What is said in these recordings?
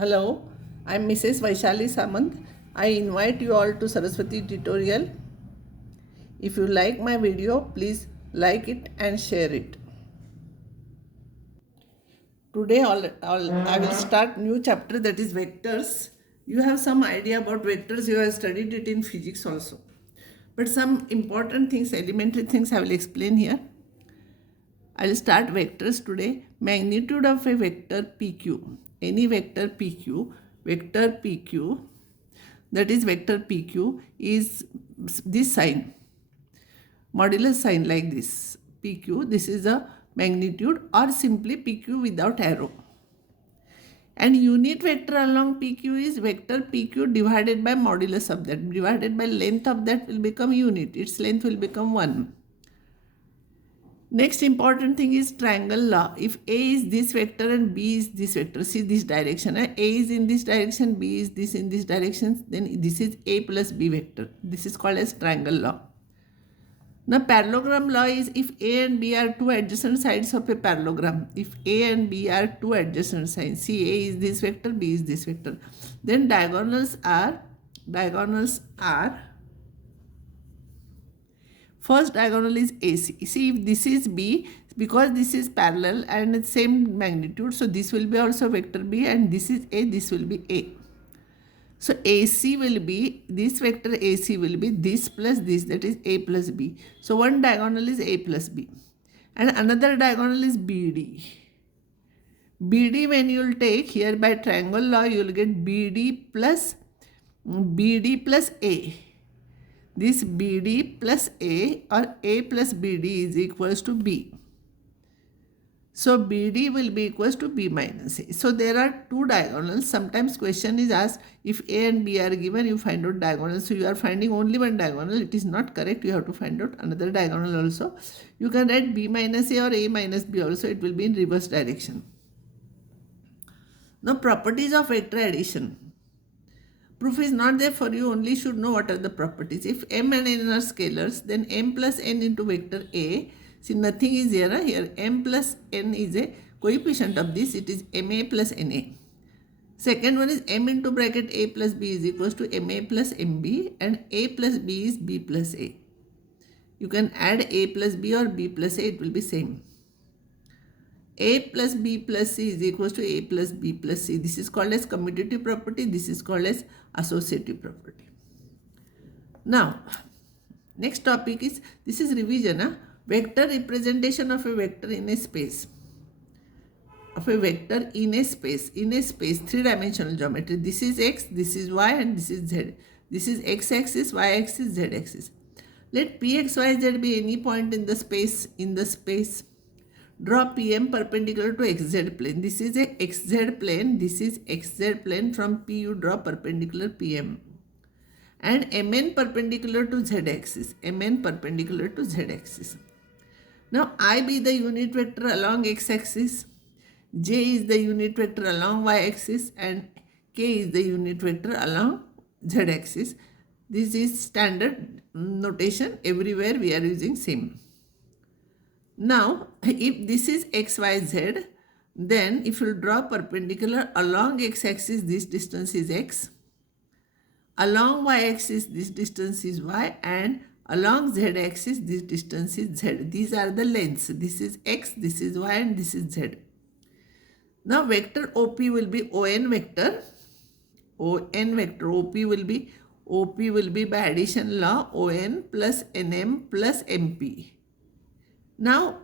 Hello, I'm Mrs. Vaishali Samant. I invite you all to Saraswati tutorial. If you like my video, please like it and share it. Today I will start new chapter, that is vectors. You have some idea about vectors, you have studied it in physics also. But some important things, elementary things I will explain here. I will start vectors today. Magnitude of a vector PQ. Any vector PQ, that is vector PQ, is this sign, modulus sign like this. PQ, this is a magnitude, or simply PQ without arrow. And unit vector along PQ is vector PQ divided by modulus of that, divided by length of that will become unit. Its length will become 1. Next important thing is triangle law. If A is this vector and B is this vector, see this direction. A is in this direction, B is this in this direction, then this is A plus B vector. This is called as triangle law. Now parallelogram law is if A and B are two adjacent sides of a parallelogram. If A and B are two adjacent sides, see A is this vector, B is this vector, then diagonals are first diagonal is AC. See, if this is B, because this is parallel and same magnitude, so this will be also vector B, and this is A, this will be A. So AC will be, this vector AC will be this plus this, that is A plus B. So one diagonal is A plus B. And another diagonal is BD. BD, when you will take here by triangle law, you will get BD plus A. This BD plus A or A plus BD is equals to B. So BD will be equals to B minus A. So there are two diagonals. Sometimes question is asked, if A and B are given, you find out diagonal. So you are finding only one diagonal. It is not correct. You have to find out another diagonal also. You can write B minus A or A minus B also. It will be in reverse direction. Now properties of vector addition. Proof is not there for you, only should know what are the properties. If m and n are scalars, then m plus n into vector A. See, nothing is here. Here m plus n is a coefficient of this. It is ma plus na. Second one is m into bracket a plus b is equals to ma plus mb, and a plus b is b plus a. You can add a plus b or b plus a, it will be same. A plus B plus C is equals to A plus B plus C. This is called as commutative property. This is called as associative property. Now, next topic is, this is revision. Vector representation of a vector in a space. In a space, three-dimensional geometry. This is X, this is Y, and this is Z. This is X-axis, Y-axis, Z-axis. Let P, X, Y, Z be any point in the space. Draw PM perpendicular to XZ plane. This is a XZ plane. This is XZ plane. From P you draw perpendicular PM. And MN perpendicular to Z axis. MN perpendicular to Z axis. Now I be the unit vector along X axis. J is the unit vector along Y axis. And K is the unit vector along Z axis. This is standard notation. Everywhere we are using same. Now, if this is XYZ, then if you draw perpendicular along x-axis, this distance is x. Along y-axis, this distance is y. And along z-axis, this distance is z. These are the lengths. This is x, this is y, and this is z. Now, vector OP will be ON vector. ON vector OP will be by addition law ON plus NM plus MP. Now,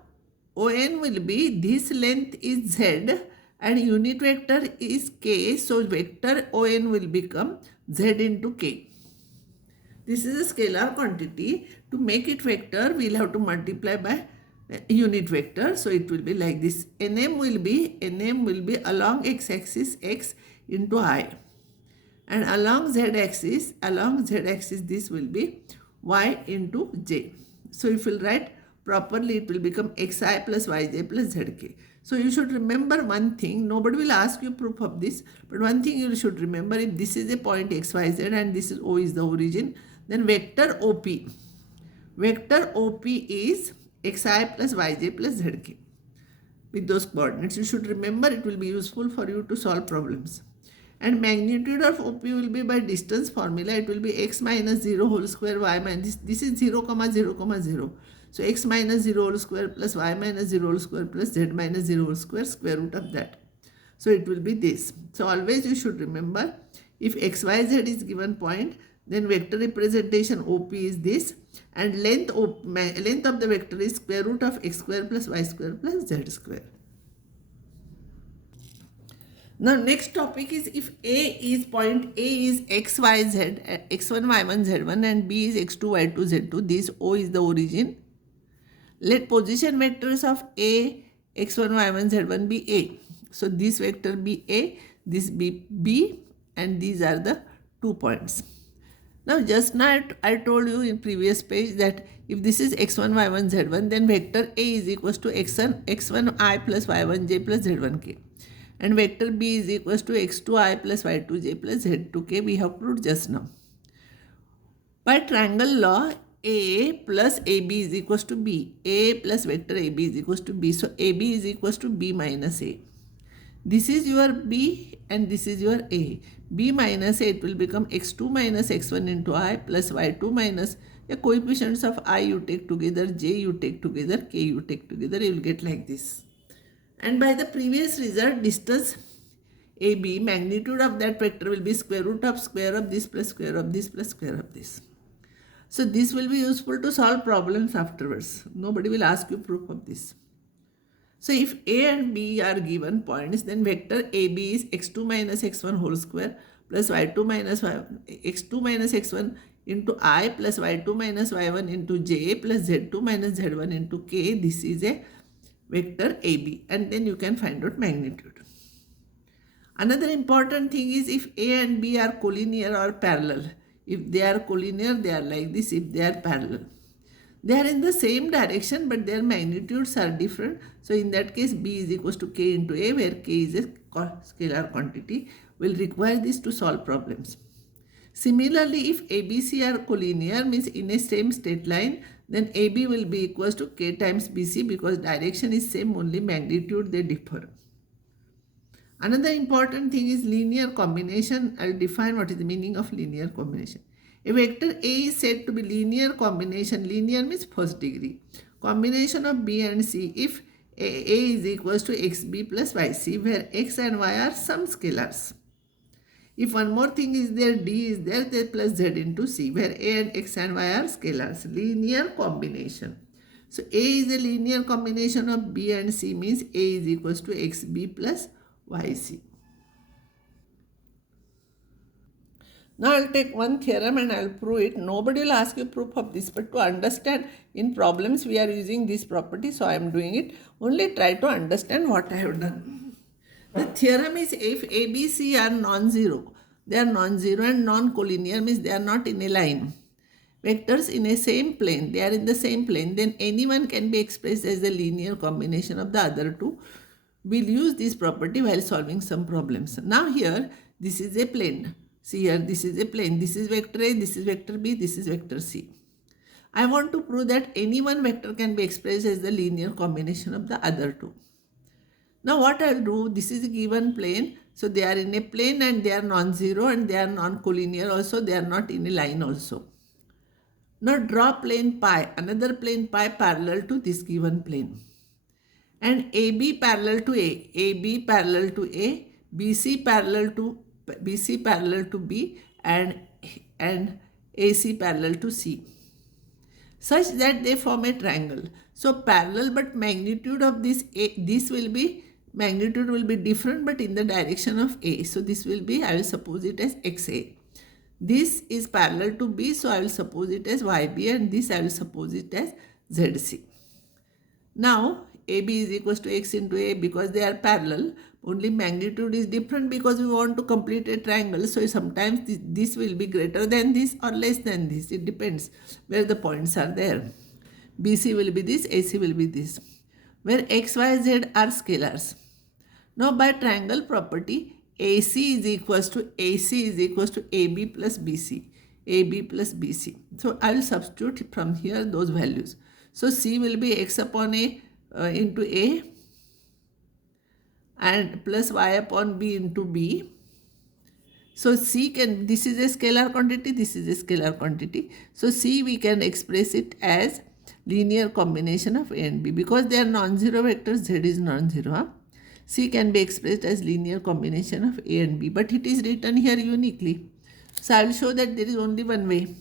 ON will be, this length is Z and unit vector is K. So, vector ON will become Z into K. This is a scalar quantity. To make it vector, we will have to multiply by unit vector. So, it will be like this. NM will be along x-axis X into I. And along z-axis, this will be Y into J. So, if you will write properly, it will become xi plus yj plus zk. So you should remember one thing. Nobody will ask you proof of this, but one thing you should remember, if this is a point xyz and this is O is the origin, then vector OP is xi plus yj plus zk. With those coordinates, you should remember, it will be useful for you to solve problems. And magnitude of OP will be by distance formula. It will be x minus 0 whole square y minus, this is 0 comma 0 comma 0. So x minus 0 whole square plus y minus 0 whole square plus z minus 0 whole square root of that. So it will be this. So always you should remember, if xyz is given point, then vector representation OP is this, and length of the vector is square root of x square plus y square plus z square. Now next topic is, if point A is x, y, z, x1, y1, z1 and B is x2, y2, z2, this O is the origin. Let position vectors of A, x1, y1, z1 be A. So this vector be A, this be B, and these are the 2 points. Now just now I told you in previous page that if this is x1, y1, z1, then vector A is equals to x1I plus y1j plus z1k. And vector B is equals to x2I plus y2j plus z2k. We have proved just now. By triangle law, A plus AB is equals to B. A plus vector AB is equals to B. So AB is equals to B minus A. This is your B and this is your A. B minus A, it will become x2 minus x1 into I plus y2 minus the coefficients of I you take together, j you take together, k you take together, you will get like this. And by the previous result, distance AB, magnitude of that vector will be square root of this plus square of this plus square of this. So this will be useful to solve problems afterwards. Nobody will ask you proof of this. So if A and B are given points, then vector AB is x2 minus x1 whole square plus y2 minus x2 minus x1 into I plus y2 minus y1 into j plus z2 minus z1 into k. This is a vector AB, and then you can find out magnitude. Another important thing is, if A and B are collinear or parallel. If they are collinear, they are like this. If they are parallel, they are in the same direction but their magnitudes are different. So in that case, B is equals to k into A, where k is a scalar quantity. Will require this to solve problems. Similarly, if ABC are collinear, means in a same straight line, then AB will be equals to k times BC, because direction is same, only magnitude they differ. Another important thing is linear combination. I will define what is the meaning of linear combination. A vector A is said to be linear combination. Linear means first degree. Combination of B and C if A is equals to xb plus yc, where x and y are some scalars. If one more thing is there, D is there, then plus Z into C, where A and x and y are scalars. Linear combination. So A is a linear combination of B and C, means A is equals to xb plus yc. Now I will take one theorem and I will prove it. Nobody will ask you proof of this, but to understand in problems we are using this property, so I am doing it. Only try to understand what I have done. The theorem is, if ABC are non-zero, they are non-zero and non-collinear, means they are not in a line. Vectors in a same plane, they are in the same plane, then anyone can be expressed as a linear combination of the other two. We'll use this property while solving some problems. Now here, this is a plane. See here, this is a plane. This is vector A, this is vector B, this is vector C. I want to prove that any one vector can be expressed as the linear combination of the other two. Now what I will do, this is a given plane. So they are in a plane and they are non-zero and they are non-collinear also. They are not in a line also. Now draw plane pi, another plane pi parallel to this given plane. And AB parallel to A, AB parallel to A, BC parallel to B, and AC parallel to C, such that they form a triangle. So parallel, but magnitude of this magnitude will be different, but in the direction of A. So this will be, I will suppose it as XA. This is parallel to B, so I will suppose it as YB, and this I will suppose it as ZC. Now AB is equals to X into A, because they are parallel. Only magnitude is different because we want to complete a triangle. So sometimes this will be greater than this or less than this. It depends where the points are there. BC will be this, AC will be this, where X, Y, Z are scalars. Now by triangle property, AC is equals to AB plus BC. AB plus BC. So I will substitute from here those values. So C will be X upon A into A, and plus Y upon B into B, So C can, this is a scalar quantity, this is a scalar quantity. So C we can express it as linear combination of A and B. Because they are non-zero vectors, Z is non-zero. Huh? C can be expressed as linear combination of A and B, but it is written here uniquely. So I will show that there is only one way.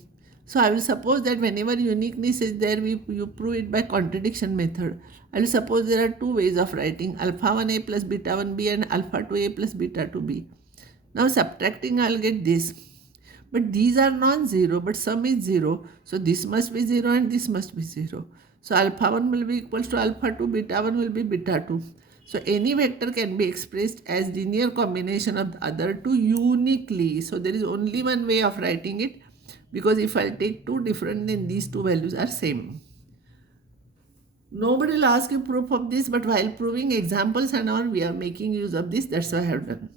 So I will suppose that whenever uniqueness is there, you prove it by contradiction method. I will suppose there are two ways of writing alpha 1a plus beta 1b and alpha 2a plus beta 2b. Now subtracting, I'll get this. But these are non-zero, but sum is 0. So this must be 0 and this must be 0. So alpha 1 will be equals to alpha 2, beta 1 will be beta 2. So any vector can be expressed as linear combination of the other two uniquely. So there is only one way of writing it, because if I take two different, then these two values are same. Nobody will ask you proof of this, but while proving examples and all, we are making use of this. That's why I have done.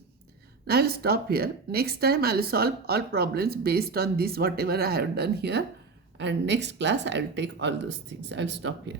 Now I will stop here. Next time I will solve all problems based on this, whatever I have done here. And next class I will take all those things. I will stop here.